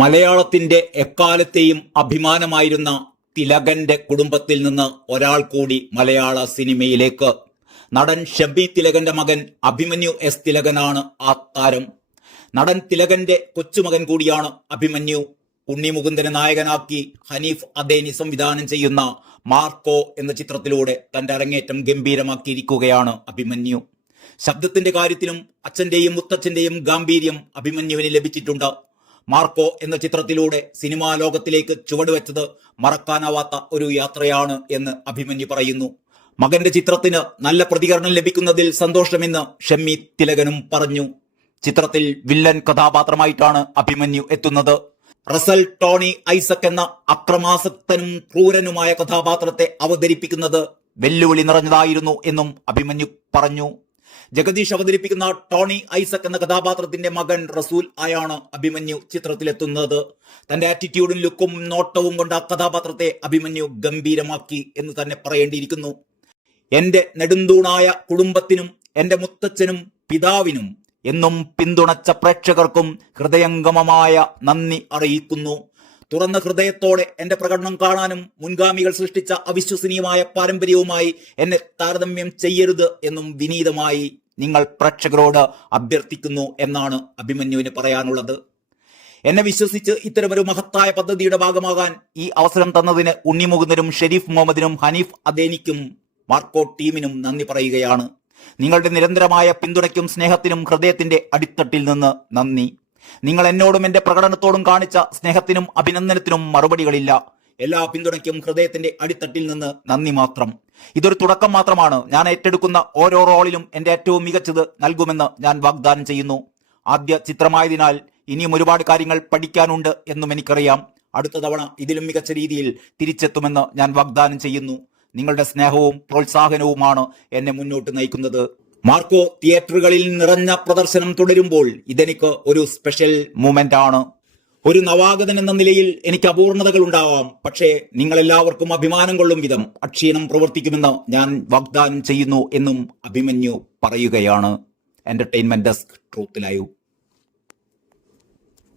മലയാളത്തിന്റെ എക്കാലത്തെയും അഭിമാനമായിരുന്ന തിലകന്റെ കുടുംബത്തിൽ നിന്ന് ഒരാൾ കൂടി മലയാള സിനിമയിലേക്ക്. നടൻ ഷമ്മി തിലകന്റെ മകൻ അഭിമന്യു എസ് തിലകനാണ് ആ താരം. നടൻ തിലകന്റെ കൊച്ചുമകൻ കൂടിയാണ് അഭിമന്യു. ഉണ്ണിമുകുന്ദനെ നായകനാക്കി ഹനീഫ് അദേനി സംവിധാനം ചെയ്യുന്ന മാർക്കോ എന്ന ചിത്രത്തിലൂടെ തന്റെ അരങ്ങേറ്റം ഗംഭീരമാക്കിയിരിക്കുകയാണ് അഭിമന്യു. ശബ്ദത്തിന്റെ കാര്യത്തിലും അച്ഛന്റെയും മുത്തച്ഛന്റെയും ഗാംഭീര്യം അഭിമന്യുവിന് ലഭിച്ചിട്ടുണ്ട്. മാർക്കോ എന്ന ചിത്രത്തിലൂടെ സിനിമാ ലോകത്തിലേക്ക് ചുവടുവെച്ചത് മറക്കാനാവാത്ത ഒരു യാത്രയാണ് എന്ന് അഭിമന്യു പറയുന്നു. മകന്റെ ചിത്രത്തിന് നല്ല പ്രതികരണം ലഭിക്കുന്നതിൽ സന്തോഷമെന്ന് ഷമ്മി തിലകനും പറഞ്ഞു. ചിത്രത്തിൽ വില്ലൻ കഥാപാത്രമായിട്ടാണ് അഭിമന്യു എത്തുന്നത്. റസൽ ടോണി ഐസക് എന്ന അക്രമാസക്തനും ക്രൂരനുമായ കഥാപാത്രത്തെ അവതരിപ്പിക്കുന്നത് വെല്ലുവിളി നിറഞ്ഞതായിരുന്നു എന്നും അഭിമന്യു പറഞ്ഞു. ജഗദീഷ് അവതരിപ്പിക്കുന്ന ടോണി ഐസക് എന്ന കഥാപാത്രത്തിന്റെ മകൻ റസൂൽ ആയാണ് അഭിമന്യു ചിത്രത്തിലെത്തുന്നത്. തന്റെ ആറ്റിറ്റ്യൂഡും ലുക്കും നോട്ടവും കൊണ്ട് ആ കഥാപാത്രത്തെ അഭിമന്യു ഗംഭീരമാക്കി എന്ന് തന്നെ പറയേണ്ടിയിരിക്കുന്നു. എന്റെ നെടുന്തൂണായ കുടുംബത്തിനും എന്റെ മുത്തച്ഛനും പിതാവിനും എന്നും പിന്തുണച്ച പ്രേക്ഷകർക്കും ഹൃദയംഗമമായ നന്ദി അറിയിക്കുന്നു. തുറന്ന ഹൃദയത്തോടെ എന്റെ പ്രകടനം കാണാനും മുൻഗാമികൾ സൃഷ്ടിച്ച അവിശ്വസനീയമായ പാരമ്പര്യവുമായി എന്നെ താരതമ്യം ചെയ്യരുത് എന്നും വിനീതമായി നിങ്ങൾ പ്രേക്ഷകരോട് അഭ്യർത്ഥിക്കുന്നു എന്നാണ് അഭിമന്യുവിന് പറയാനുള്ളത്. എന്നെ വിശ്വസിച്ച് ഇത്തരമൊരു മഹത്തായ പദ്ധതിയുടെ ഭാഗമാകാൻ ഈ അവസരം തന്നതിന് ഉണ്ണിമുകുന്ദനും ഷെരീഫ് മുഹമ്മദിനും ഹനീഫ് അദേനിക്കും മാർക്കോ ടീമിനും നന്ദി പറയുകയാണ്. നിങ്ങളുടെ നിരന്തരമായ പിന്തുണയ്ക്കും സ്നേഹത്തിനും ഹൃദയത്തിന്റെ അടിത്തട്ടിൽ നിന്ന് നന്ദി. നിങ്ങൾ എന്നോടും എന്റെ പ്രകടനത്തോടും കാണിച്ച സ്നേഹത്തിനും അഭിനന്ദനത്തിനും മറുപടികളില്ല. എല്ലാ പിന്തുണയ്ക്കും ഹൃദയത്തിന്റെ അടിത്തട്ടിൽ നിന്ന് നന്ദി മാത്രം. ഇതൊരു തുടക്കം മാത്രമാണ്. ഞാൻ ഏറ്റെടുക്കുന്ന ഓരോ റോളിലും എന്റെ ഏറ്റവും മികച്ചത് നൽകുമെന്ന് ഞാൻ വാഗ്ദാനം ചെയ്യുന്നു. ആദ്യ ചിത്രമായതിനാൽ ഇനിയും ഒരുപാട് കാര്യങ്ങൾ പഠിക്കാനുണ്ട് എന്നും എനിക്കറിയാം. അടുത്ത തവണ ഇതിലും മികച്ച രീതിയിൽ തിരിച്ചെത്തുമെന്ന് ഞാൻ വാഗ്ദാനം ചെയ്യുന്നു. നിങ്ങളുടെ സ്നേഹവും പ്രോത്സാഹനവുമാണ് എന്നെ മുന്നോട്ട് നയിക്കുന്നത്. മാർക്കോ തിയേറ്ററുകളിൽ നിറഞ്ഞ പ്രദർശനം തുടരുമ്പോൾ ഇതെനിക്ക് ഒരു സ്പെഷ്യൽ മൂമെന്റ് ആണ്. ഒരു നവാഗതൻ എന്ന നിലയിൽ എനിക്ക് അപൂർണതകൾ ഉണ്ടാവാം. പക്ഷേ നിങ്ങളെല്ലാവർക്കും അഭിമാനം കൊള്ളും വിധം അക്ഷീണം പ്രവർത്തിക്കുമെന്ന് ഞാൻ വാഗ്ദാനം ചെയ്യുന്നു എന്നും അഭിമന്യു പറയുകയാണ്. Entertainment desk, truth live.